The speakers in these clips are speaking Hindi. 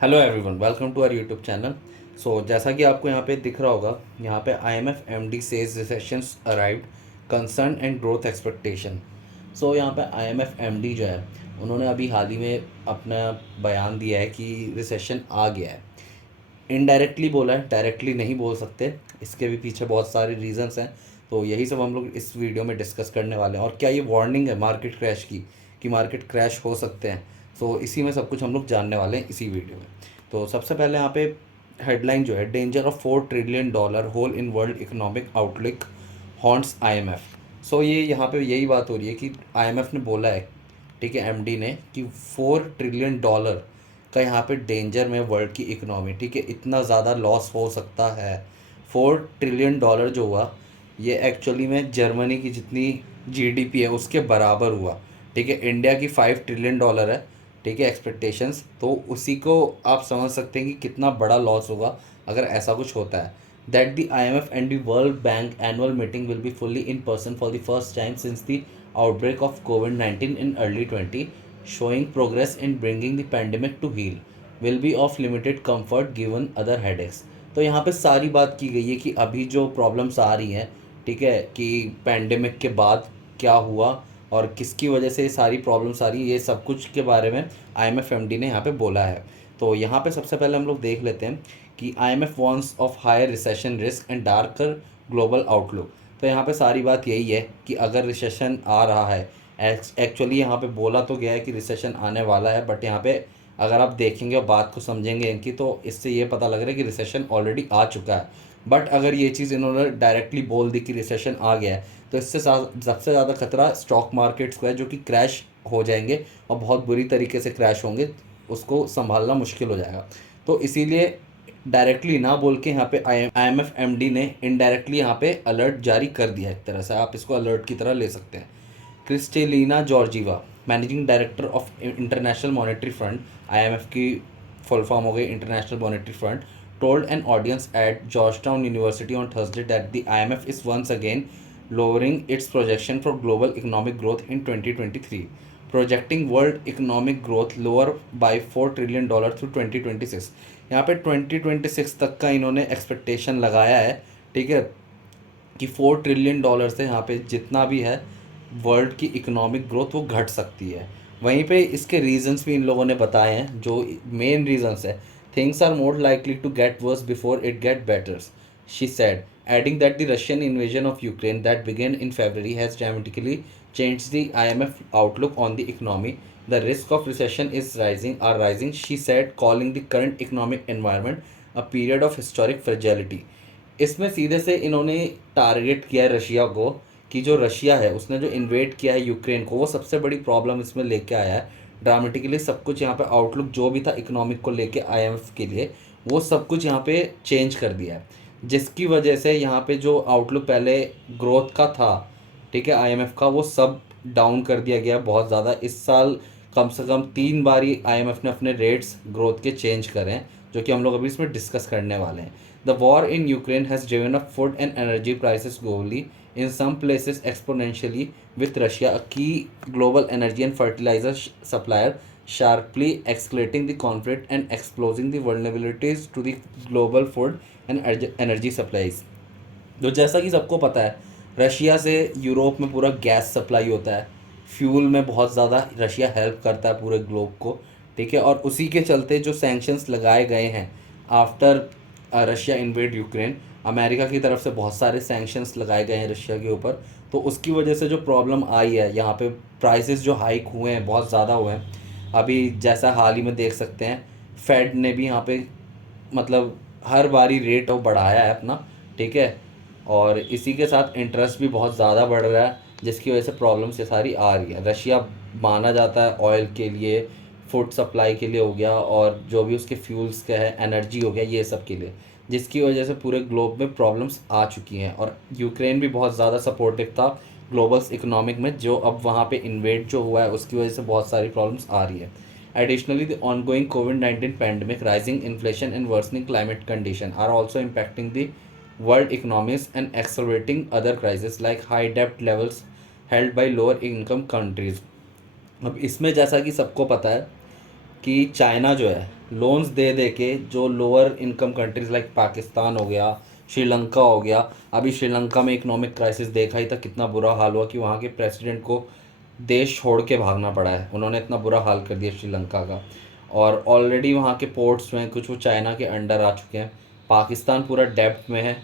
Hello everyone, welcome to our YouTube channel. जैसा कि आपको यहाँ पे दिख रहा होगा, यहाँ पे IMF MD says recessions arrived, concern and growth expectation. यहाँ पे IMF MD जो है, उन्होंने अभी हाल ही में अपना बयान दिया है कि रिसेशन आ गया है। इनडायरेक्टली बोला है, डायरेक्टली नहीं बोल सकते, इसके भी पीछे बहुत सारे रीजंस हैं। तो यही सब हम लोग इस वीडियो में डिस्कस करने वाले हैं। और क्या ये वार्निंग है मार्केट क्रैश की, कि मार्केट क्रैश हो सकते हैं। इसी में सब कुछ हम लोग जानने वाले हैं इसी वीडियो में। सबसे पहले यहाँ पे हेडलाइन जो है, danger of $4 trillion hole in world economic outlook haunts IMF। ये यहाँ पे यही बात हो रही है कि IMF ने बोला है, ठीक है, MD ने, कि $4 ट्रिलियन का यहाँ पे डेंजर में वर्ल्ड की इकोनॉमी, ठीक है, इतना ज़्यादा लॉस हो सकता है। $4 ट्रिलियन जो हुआ, ये एक्चुअली में जर्मनी की जितनी GDP है उसके बराबर हुआ। ठीक है, इंडिया की $5 ट्रिलियन है, ठीक है, एक्सपेक्टेशंस। तो उसी को आप समझ सकते हैं कि कितना बड़ा लॉस होगा अगर ऐसा कुछ होता है। That the IMF and the world bank annual meeting will be fully in person for the first time since the outbreak of COVID-19 in early 20, showing progress in bringing the pandemic to heal, will be of limited comfort given other headaches। तो यहाँ पे सारी बात की गई है कि अभी जो प्रॉब्लम्स आ रही हैं, ठीक है, कि पैंडेमिक के बाद क्या हुआ और किसकी वजह से ये सारी प्रॉब्लम्स आ रही हैं, ये सब कुछ के बारे में IMF MD ने यहाँ पे बोला है। तो यहाँ पे सबसे पहले हम लोग देख लेते हैं कि IMF warns of higher recession risk and darker global outlook. तो यहाँ पे सारी बात यही है कि अगर रिसेशन आ रहा है, एक्चुअली यहाँ पे बोला तो गया है कि रिसेशन आने वाला है, बट यहाँ पे अगर आप देखेंगे और बात को समझेंगे इनकी, तो इससे ये पता लग रहा है कि रिसेशन ऑलरेडी आ चुका है। बट अगर ये चीज़ इन्होंने डायरेक्टली बोल दी कि रिसेशन आ गया है, तो इससे सबसे ज़्यादा खतरा स्टॉक मार्केट्स को है, जो कि क्रैश हो जाएंगे और बहुत बुरी तरीके से क्रैश होंगे, उसको संभालना मुश्किल हो जाएगा। तो इसीलिए डायरेक्टली ना बोल के यहाँ पे IMF MD ने इनडायरेक्टली यहाँ पे अलर्ट जारी कर दिया है। एक तरह से आप इसको अलर्ट की तरह ले सकते हैं। Kristalina Georgieva, managing director of international Monetary fund, IMF की फुल फॉर्म हो गई international Monetary fund, told an audience at Georgetown University on Thursday that the IMF is once again lowering its projection for global economic growth in 2023, projecting world economic growth lower by $4 trillion through 2026। यहाँ पे 2026 तक का इन्होंने एक्सपेक्टेशन लगाया है, ठीक है, कि $4 ट्रिलियन से यहाँ पे जितना भी है वर्ल्ड की इकोनॉमिक ग्रोथ वो घट सकती है। वहीं पे इसके रीजंस भी इन लोगों ने बताए हैं। जो मेन रीजंस है, things are more likely to get worse before it get better, she said, adding that the Russian invasion of Ukraine that began in February has dramatically changed the IMF outlook on the economy. The risk of recession is rising, she said, calling the current economic environment a period of historic fragility। इसमें सीधे से इन्होंने टारगेट किया है रशिया को, कि जो रशिया है उसने जो इन्वेट किया है यूक्रेन को, वो सबसे बड़ी प्रॉब्लम इसमें लेके आया है। ड्रामेटिकली सब कुछ यहाँ पे आउटलुक जो भी था इकोनॉमिक को लेके IMF के लिए, वो सब कुछ यहाँ पे चेंज कर दिया है, जिसकी वजह से यहाँ पे जो आउटलुक पहले ग्रोथ का था, ठीक है, IMF का, वो सब डाउन कर दिया गया बहुत ज़्यादा। इस साल कम से कम 3 बारी IMF ने अपने रेट्स ग्रोथ के चेंज करे हैं, जो कि हम लोग अभी इसमें डिस्कस करने वाले हैं। The war in Ukraine has driven up food and energy prices globally, in some places exponentially, with Russia, a key global energy and fertilizer supplier, sharply escalating the conflict and exposing the vulnerabilities to the global food and energy supplies। जो जैसा कि सबको पता है, रशिया से यूरोप में पूरा गैस सप्लाई होता है, फ्यूल में बहुत ज़्यादा रशिया हेल्प करता है पूरे ग्लोब को, ठीक है। और उसी के चलते जो सैंक्शंस लगाए गए हैं after Russia invade Ukraine, America की तरफ से बहुत सारे सैंक्शंस लगाए गए हैं रशिया के ऊपर। तो उसकी वजह से जो प्रॉब्लम आई है, यहाँ पे प्राइसेस जो हाइक हुए हैं बहुत ज़्यादा हुए हैं। अभी जैसा हाल ही में देख सकते हैं, फेड ने भी यहाँ पे मतलब हर बारी रेट वो बढ़ाया है अपना, ठीक है, और इसी के साथ इंटरेस्ट भी बहुत ज़्यादा बढ़ रहा है, जिसकी वजह से प्रॉब्लम्स ये सारी आ रही है। रशिया माना जाता है ऑयल के लिए, फूड सप्लाई के लिए हो गया, और जो भी उसके फ्यूल्स का है, एनर्जी हो गया, ये सब के लिए, जिसकी वजह से पूरे ग्लोब में प्रॉब्लम्स आ चुकी हैं। और यूक्रेन भी बहुत ज़्यादा सपोर्टिव था ग्लोबल्स इकोनॉमिक में, जो अब वहाँ पे इन्वेट जो हुआ है उसकी वजह से बहुत सारी प्रॉब्लम्स आ रही है। Additionally, the ongoing COVID-19 pandemic, rising inflation, and worsening climate condition are also impacting the world economies and accelerating other crises like high debt levels held by lower income countries। अब इसमें जैसा कि सबको पता है कि चाइना जो है, लोन्स दे दे के जो lower income countries like Pakistan हो गया, श्रीलंका हो गया। अभी श्रीलंका में इकोनॉमिक क्राइसिस देखा ही था, कितना बुरा हाल हुआ कि वहाँ के प्रेसिडेंट को देश छोड़ के भागना पड़ा है। उन्होंने इतना बुरा हाल कर दिया श्रीलंका का। और ऑलरेडी वहाँ के पोर्ट्स में कुछ वो चाइना के अंडर आ चुके हैं। पाकिस्तान पूरा डेब्ट में है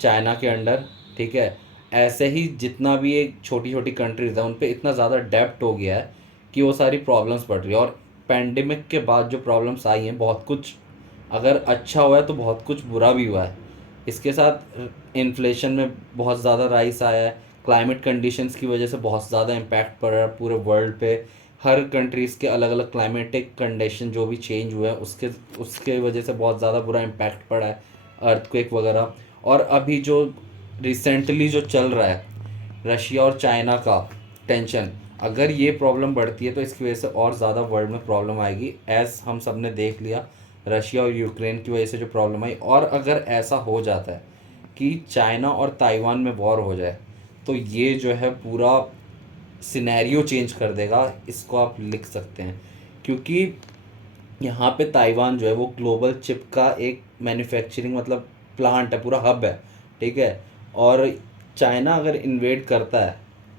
चाइना के अंडर, ठीक है। ऐसे ही जितना भी एक छोटी छोटी कंट्रीज़ हैं उन पे इतना ज़्यादा डेब्ट हो गया है कि वो सारी प्रॉब्लम्स बढ़ रही है। और पैंडेमिक के बाद जो प्रॉब्लम्स आई हैं, बहुत कुछ अगर अच्छा हुआ है तो बहुत कुछ बुरा भी हुआ है। इसके साथ इन्फ्लेशन में बहुत ज़्यादा राइस आया है, क्लाइमेट कंडीशंस की वजह से बहुत ज़्यादा इम्पैक्ट पड़ रहा है पूरे वर्ल्ड पे। हर कंट्रीज़ के अलग अलग क्लाइमेटिक कंडीशन जो भी चेंज हुआ है उसके उसके वजह से बहुत ज़्यादा बुरा इम्पैक्ट पड़ा है, अर्थक्वेक वगैरह। और अभी जो रिसेंटली जो चल रहा है रशिया और चाइना का टेंशन, अगर ये प्रॉब्लम बढ़ती है तो इसकी वजह से और ज़्यादा वर्ल्ड में प्रॉब्लम आएगी। एज़ हम सब ने देख लिया रशिया और यूक्रेन की वजह से जो प्रॉब्लम आई। और अगर ऐसा हो जाता है कि चाइना और ताइवान में वॉर हो जाए तो ये जो है पूरा सिनेरियो चेंज कर देगा, इसको आप लिख सकते हैं। क्योंकि यहाँ पे ताइवान जो है वो ग्लोबल चिप का एक मैन्युफैक्चरिंग मतलब प्लांट है, पूरा हब है, ठीक है। और चाइना अगर इन्वेड करता है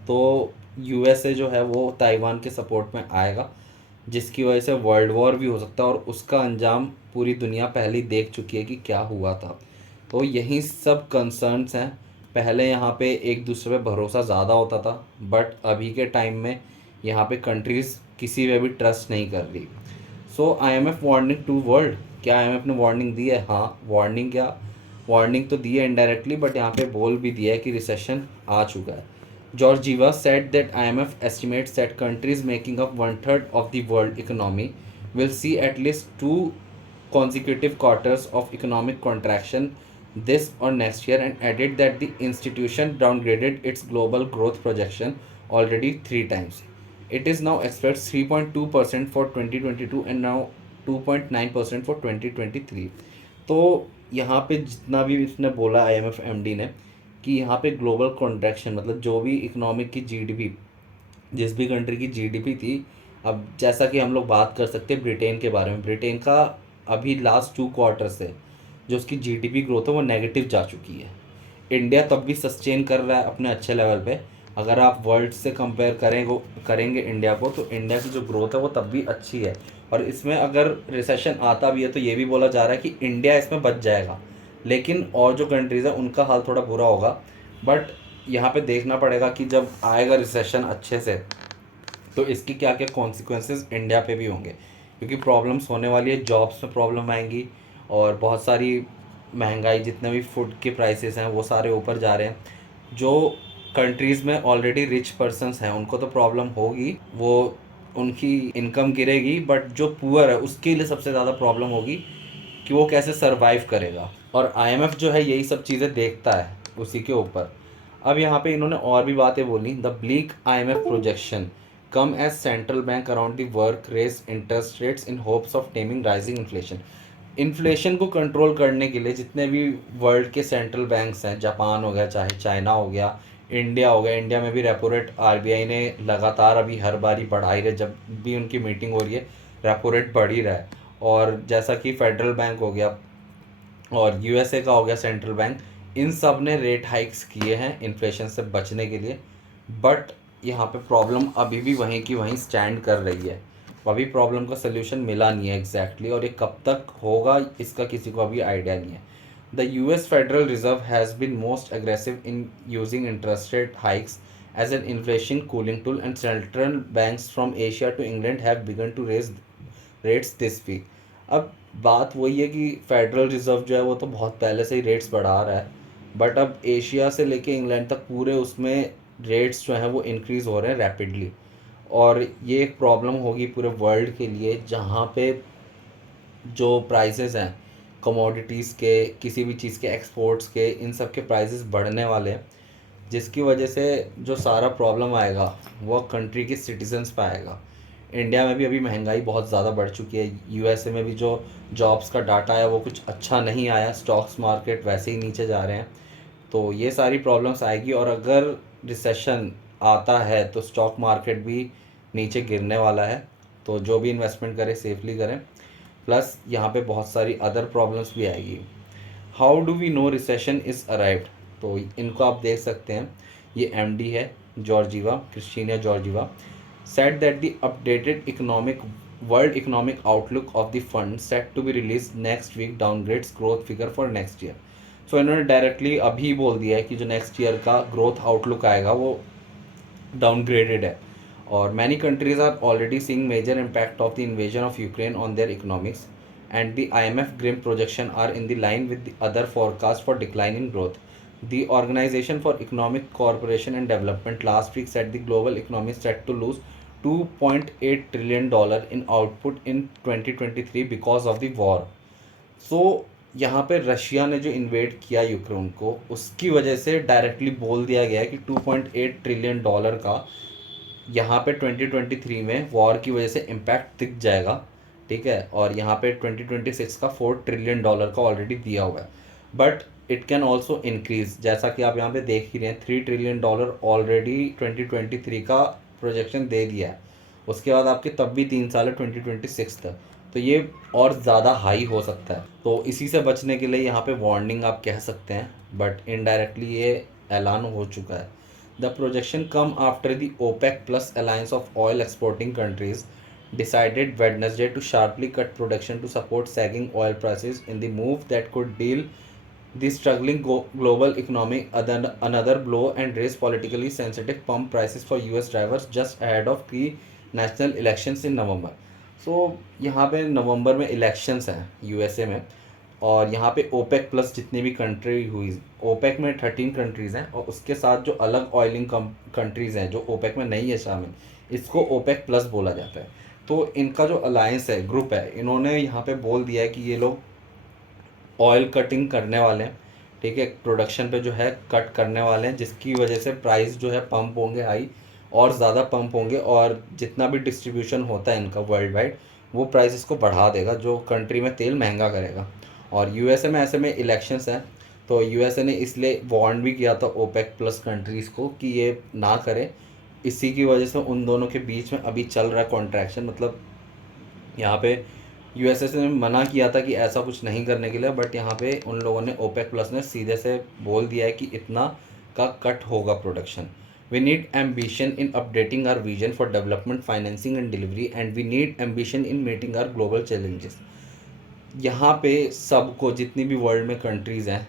तो यूएसए जो है वो ताइवान के सपोर्ट में आएगा, जिसकी वजह से वर्ल्ड वॉर भी हो सकता है। और उसका अंजाम पूरी दुनिया पहले ही देख चुकी है कि क्या हुआ था। तो यही सब कंसर्न्स हैं। पहले यहाँ पे एक दूसरे पे भरोसा ज़्यादा होता था, बट अभी के टाइम में यहाँ पे कंट्रीज़ किसी पे भी ट्रस्ट नहीं कर रही। सो आईएमएफ वार्निंग टू वर्ल्ड, क्या आईएमएफ ने वार्निंग दी है? हाँ, वार्निंग क्या, वार्निंग तो दी है इनडायरेक्टली, बट यहाँ पे बोल भी दिया है कि रिसेशन आ चुका है। Georgieva said that IMF estimates that countries making up one third of the world economy will see at least two consecutive quarters of economic contraction this or next year, and added that the institution downgraded its global growth projection already three times. It is now expects 3.2% for 2022 and now 2.9% for 2023. तो यहाँ पे जितना भी इसने बोला आईएमएफ एमडी ने कि यहाँ पे ग्लोबल कॉन्ट्रैक्शन मतलब जो भी इकोनॉमिक की जीडीपी, जिस भी कंट्री की जीडीपी थी, अब जैसा कि हम लोग बात कर सकते हैं ब्रिटेन के बारे में। ब्रिटेन का अभी लास्ट 2 क्वार्टर से जो उसकी जीडीपी ग्रोथ है वो नेगेटिव जा चुकी है। इंडिया तब भी सस्टेन कर रहा है अपने अच्छे लेवल पे। अगर आप वर्ल्ड से कंपेयर करेंगे इंडिया को, तो इंडिया की जो ग्रोथ है वो तब भी अच्छी है। और इसमें अगर रिसेशन आता भी है तो ये भी बोला जा रहा है कि इंडिया इसमें बच जाएगा, लेकिन और जो कंट्रीज़ है उनका हाल थोड़ा बुरा होगा। बट यहाँ पे देखना पड़ेगा कि जब आएगा रिसेशन अच्छे से तो इसकी क्या क्या कॉन्सिक्वेंसेस इंडिया पे भी होंगे, क्योंकि प्रॉब्लम्स होने वाली है, जॉब्स में प्रॉब्लम आएंगी और बहुत सारी महंगाई, जितने भी फूड के प्राइसेस हैं वो सारे ऊपर जा रहे हैं। जो कंट्रीज़ में ऑलरेडी रिच पर्सनस हैं उनको तो प्रॉब्लम होगी, वो उनकी इनकम गिरेगी, बट जो पुअर है उसके लिए सबसे ज़्यादा प्रॉब्लम होगी कि वो कैसे सरवाइव करेगा। और आईएमएफ जो है यही सब चीज़ें देखता है उसी के ऊपर। अब यहाँ पे इन्होंने और भी बातें बोली। The bleak IMF projection come as central bank around the world raise interest rates in hopes of taming rising inflation. Inflation को कंट्रोल करने के लिए जितने भी वर्ल्ड के सेंट्रल बैंक्स हैं, जापान हो गया, चाहे चाइना हो गया, इंडिया हो गया, इंडिया में भी रेपो रेट आरबीआई ने लगातार अभी हर बार ही बढ़ाई रहे, जब भी उनकी मीटिंग हो रही है रेपो रेट बढ़ ही रहा है। और जैसा कि फेडरल बैंक हो गया और यूएसए का हो गया सेंट्रल बैंक, इन सब ने रेट हाइक्स किए हैं इन्फ्लेशन से बचने के लिए। बट यहाँ पे प्रॉब्लम अभी भी वहीं की वहीं स्टैंड कर रही है। अभी प्रॉब्लम का सल्यूशन मिला नहीं है एग्जैक्टली, और ये कब तक होगा इसका किसी को अभी आइडिया नहीं है। The US Federal Reserve has been most aggressive in using interest rate hikes as an inflation cooling tool, and central banks from Asia to England have begun to raise rates this week. अब बात वही है कि फेडरल रिज़र्व जो है वो तो बहुत पहले से ही रेट्स बढ़ा रहा है, बट अब एशिया से लेके इंग्लैंड तक पूरे उसमें रेट्स जो हैं वो इंक्रीज़ हो रहे हैं रैपिडली। और ये एक प्रॉब्लम होगी पूरे वर्ल्ड के लिए, जहाँ पे जो प्राइसेस हैं कमोडिटीज़ के, किसी भी चीज़ के एक्सपोर्ट्स के, इन सब के प्राइसेस बढ़ने वाले हैं, जिसकी वजह से जो सारा प्रॉब्लम आएगा वो कंट्री के सिटीजन्स पे आएगा। इंडिया में भी अभी महंगाई बहुत ज़्यादा बढ़ चुकी है। यूएसए में भी जो जॉब्स का डाटा है वो कुछ अच्छा नहीं आया, स्टॉक्स मार्केट वैसे ही नीचे जा रहे हैं। तो ये सारी प्रॉब्लम्स आएगी, और अगर रिसेशन आता है तो स्टॉक मार्केट भी नीचे गिरने वाला है। तो जो भी इन्वेस्टमेंट करें सेफली करें। प्लस यहाँ पे बहुत सारी अदर प्रॉब्लम्स भी आएगी। How do we know recession is arrived, तो इनको आप देख सकते हैं, ये एमडी है Georgieva, Kristalina Georgieva, said that the updated world economic outlook of the fund set to be released next week downgrades growth figure for next year। So इन्होंने डायरेक्टली अभी बोल दिया है कि जो नेक्स्ट ईयर का ग्रोथ आउटलुक आएगा वो डाउनग्रेडेड है। और many countries are already seeing major impact of the invasion of Ukraine on their economics and the IMF grim projection are in the line with the other forecasts for declining growth। The Organization for Economic Cooperation and Development last week said the global economy is set to lose $2.8 trillion in output in 2023 because of the war। सो यहाँ पे रशिया ने जो इन्वेड किया यूक्रेन को, उसकी वजह से डायरेक्टली बोल दिया गया है कि $2.8 ट्रिलियन का यहाँ पे 2023 में वॉर की वजह से इम्पैक्ट दिख जाएगा, ठीक है। और यहाँ पे 2026 का $4 ट्रिलियन का ऑलरेडी दिया हुआ है, but it can also increase, जैसा कि आप यहाँ पे देख ही रहे हैं। $3 ट्रिलियन ऑलरेडी 2023 का प्रोजेक्शन दे दिया है, उसके बाद आपके तब भी 3 साल है 2026 तक, तो ये और ज़्यादा हाई हो सकता है। तो इसी से बचने के लिए यहाँ पे वार्निंग आप कह सकते हैं, बट इनडायरेक्टली ये ऐलान हो चुका है। The projection come after the OPEC plus alliance of oil exporting countries decided Wednesday to sharply cut production to support sagging oil prices in the move that could deal the struggling global economy another blow and raise politically sensitive pump prices for US drivers just ahead of key national elections in November। सो यहाँ पे नवंबर में इलेक्शंस हैं यूएसए में, और यहाँ पे ओपेक प्लस जितनी भी कंट्री हुई, ओपेक में 13 कंट्रीज़ हैं, और उसके साथ जो अलग ऑयलिंग कंट्रीज़ हैं जो ओपेक में नहीं है शामिल, इसको ओपेक प्लस बोला जाता है। तो इनका जो अलायंस है, ग्रुप है, इन्होंने यहाँ पे बोल दिया है कि ये लोग ऑयल कटिंग करने वाले हैं, ठीक है, प्रोडक्शन पे जो है कट करने वाले हैं, जिसकी वजह से प्राइस जो है पंप होंगे हाई, और ज़्यादा पंप होंगे, और जितना भी डिस्ट्रीब्यूशन होता है इनका वर्ल्ड वाइड, वो प्राइस इसको बढ़ा देगा, जो कंट्री में तेल महंगा करेगा। और यूएसए में ऐसे में इलेक्शंस हैं, तो यूएसए ने इसलिए वार्न भी किया था ओपेक प्लस कंट्रीज़ को कि ये ना करें। इसी की वजह से उन दोनों के बीच में अभी चल रहा है कॉन्ट्रैक्शन, मतलब यहाँ पे यूएसए ने मना किया था कि ऐसा कुछ नहीं करने के लिए, बट यहाँ पे उन लोगों ने, ओपेक प्लस ने सीधे से बोल दिया है कि इतना का कट होगा production. We need ambition in updating our vision for development financing and delivery and we need ambition in meeting our global challenges. यहाँ पे सबको, जितनी भी वर्ल्ड में कंट्रीज़ हैं,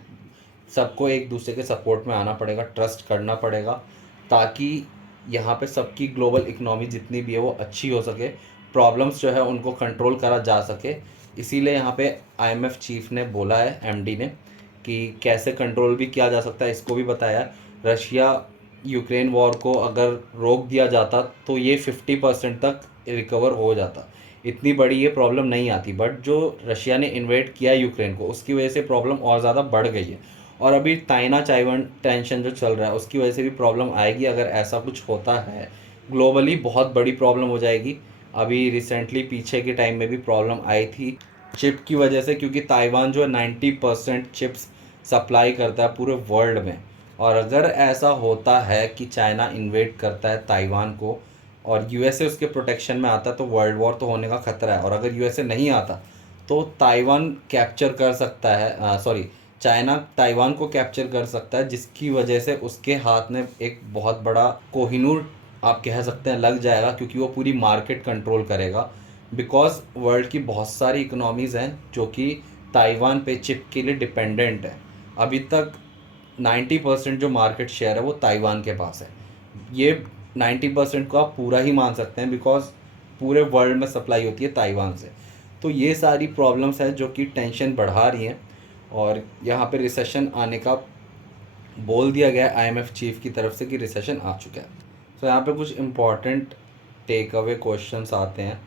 सबको एक दूसरे के सपोर्ट में आना पड़ेगा, ट्रस्ट करना पड़ेगा, ताकि यहाँ पे सबकी ग्लोबल इकनॉमी जितनी भी है वो अच्छी हो सके, प्रॉब्लम्स जो है उनको कंट्रोल करा जा सके। इसीलिए यहाँ पे आईएमएफ चीफ ने बोला है, एमडी ने, कि कैसे कंट्रोल भी किया जा सकता है, इसको भी बताया। रशिया यूक्रेन वॉर को अगर रोक दिया जाता तो ये 50% तक रिकवर हो जाता, इतनी बड़ी ये प्रॉब्लम नहीं आती, बट जो रशिया ने इन्वेड किया यूक्रेन को, उसकी वजह से प्रॉब्लम और ज़्यादा बढ़ गई है। और अभी चाइना ताइवान टेंशन जो चल रहा है, उसकी वजह से भी प्रॉब्लम आएगी। अगर ऐसा कुछ होता है ग्लोबली, बहुत बड़ी प्रॉब्लम हो जाएगी। अभी रिसेंटली पीछे के टाइम में भी प्रॉब्लम आई थी चिप की वजह से, क्योंकि ताइवान जो है 90% चिप्स सप्लाई करता है पूरे वर्ल्ड में। और अगर ऐसा होता है कि चाइना इन्वेड करता है ताइवान को और यूएसए उसके प्रोटेक्शन में आता है, तो वर्ल्ड वॉर तो होने का खतरा है। और अगर यूएसए नहीं आता तो ताइवान कैप्चर कर सकता है, चाइना ताइवान को कैप्चर कर सकता है, जिसकी वजह से उसके हाथ में एक बहुत बड़ा कोहिनूर आप कह सकते हैं लग जाएगा, क्योंकि वो पूरी मार्केट कंट्रोल करेगा। बिकॉज वर्ल्ड की बहुत सारी इकोनॉमीज़ हैं जो कि ताइवान पे चिप के लिए डिपेंडेंट है। अभी तक 90% जो मार्केट शेयर है वो ताइवान के पास है। ये 90% को आप पूरा ही मान सकते हैं, बिकॉज पूरे वर्ल्ड में सप्लाई होती है ताइवान से। तो ये सारी प्रॉब्लम्स हैं जो कि टेंशन बढ़ा रही हैं, और यहाँ पे रिसेशन आने का बोल दिया गया है आईएमएफ चीफ की तरफ से कि रिसेशन आ चुका है। तो यहाँ पे कुछ इम्पॉर्टेंट टेक अवे क्वेश्चंस आते हैं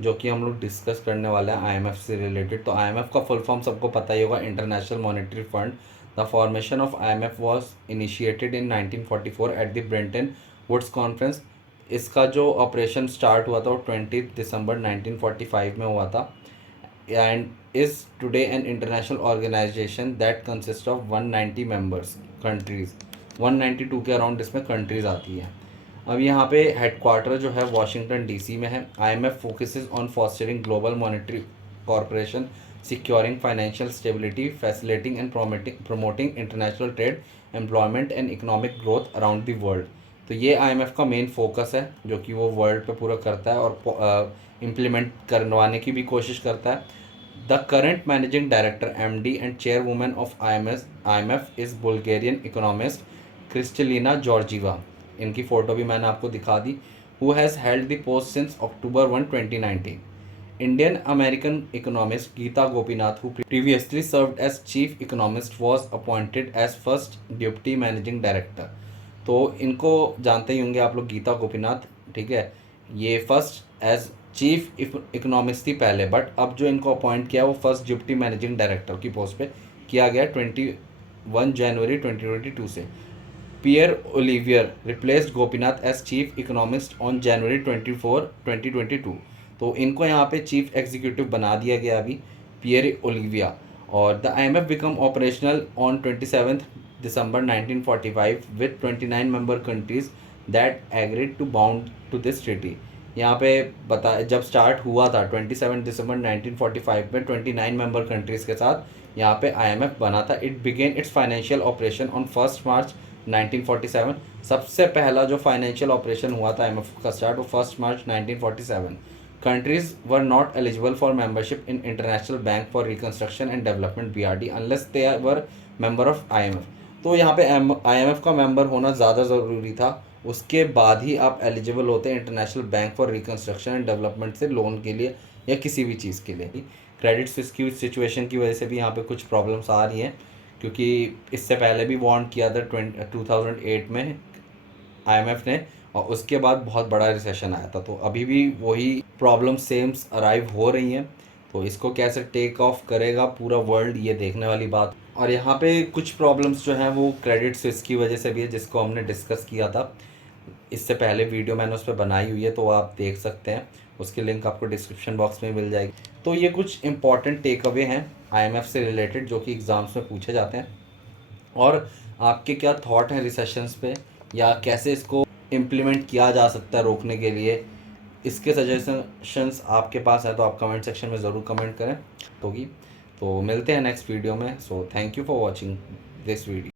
जो कि हम लोग डिस्कस करने वाले हैं आईएमएफ से रिलेटेड। तो आईएमएफ का फुल फॉर्म सबको पता ही होगा, International Monetary Fund. The formation of IMF was initiated in 1944 at the Bretton Woods conference. इसका जो ऑपरेशन स्टार्ट हुआ था वो 20 दिसंबर 1945 में हुआ था, and is today an international organisation that consist of 190 members countries. 192 के अराउंड इसमें कंट्रीज़ आती हैं। अब यहाँ पे हेडक्वार्टर जो है वाशिंगटन डीसी में है। IMF focuses on fostering global monetary corporation, securing financial stability, facilitating and promoting international trade, employment and economic growth around the world। तो ये IMF का मेन फोकस है जो कि वो वर्ल्ड पे पूरा करता है और इम्प्लीमेंट करवाने की भी कोशिश करता है। The current managing director MD and chairwoman of IMF is Bulgarian economist Kristalina Georgieva. इनकी फ़ोटो भी मैंने आपको दिखा दी। Who has held the post since October 1, 2019। Indian American economist Geeta Gopinath, who previously served as chief economist, was appointed as first deputy managing director। तो इनको जानते ही होंगे आप लोग, गीता गोपीनाथ, ठीक है। ये फर्स्ट एज चीफ इकोनॉमिस्ट थी पहले, बट अब जो इनको अपॉइंट किया वो फर्स्ट डिप्टी मैनेजिंग डायरेक्टर की पोस्ट पे किया गया 21 जनवरी 2022 से। Pierre Olivier replaced Gopinath as chief economist on January 24, 2022। तो इनको यहाँ पे चीफ एग्जीक्यूटिव बना दिया गया अभी, पियर ओलिविया। और the IMF become operational on 27 December 1945 with 29 member countries that agreed to bound to this treaty। यहाँ पे बता जब स्टार्ट हुआ था 27 दिसंबर 1945 में 29 मेंबर कंट्रीज़ के साथ यहाँ पे IMF बना था। It began it's financial operation on 1 मार्च 1947। सबसे पहला जो फाइनेंशियल ऑपरेशन हुआ था IMF का स्टार्ट वो 1 मार्च 1947। Countries were not eligible for membership in international bank for reconstruction and development BRD unless they were member of IMF। तो यहाँ पे IMF का मेंबर होना ज़्यादा ज़रूरी था, उसके बाद ही आप एलिजिबल होते हैं international bank for reconstruction and development से लोन के लिए या किसी भी चीज़ के लिए। क्रेडिट स्विस की सिचुएशन की वजह से भी यहाँ पे कुछ प्रॉब्लम्स आ रही हैं, क्योंकि इससे पहले भी वार्न किया था 2008 में IMF ने, और उसके बाद बहुत बड़ा रिसेशन आया था। तो अभी भी वही प्रॉब्लम सेम्स अराइव हो रही हैं। तो इसको कैसे टेक ऑफ करेगा पूरा वर्ल्ड, ये देखने वाली बात। और यहाँ पे कुछ प्रॉब्लम्स जो हैं वो क्रेडिट स्विस की वजह से भी है, जिसको हमने डिस्कस किया था इससे पहले, वीडियो मैंने उस पर बनाई हुई है, तो आप देख सकते हैं, उसकी लिंक आपको डिस्क्रिप्शन बॉक्स में मिल जाएगी। तो ये कुछ इंपॉर्टेंट टेक अवे हैं IMF से रिलेटेड जो कि एग्ज़ाम्स में पूछे जाते हैं। और आपके क्या थॉट हैं रिसेशंस पे, या कैसे इसको इम्प्लीमेंट किया जा सकता है रोकने के लिए, इसके सजेशंस आपके पास है तो आप कमेंट सेक्शन में ज़रूर कमेंट करें होगी। तो मिलते हैं नेक्स्ट वीडियो में। So thank you for watching this video.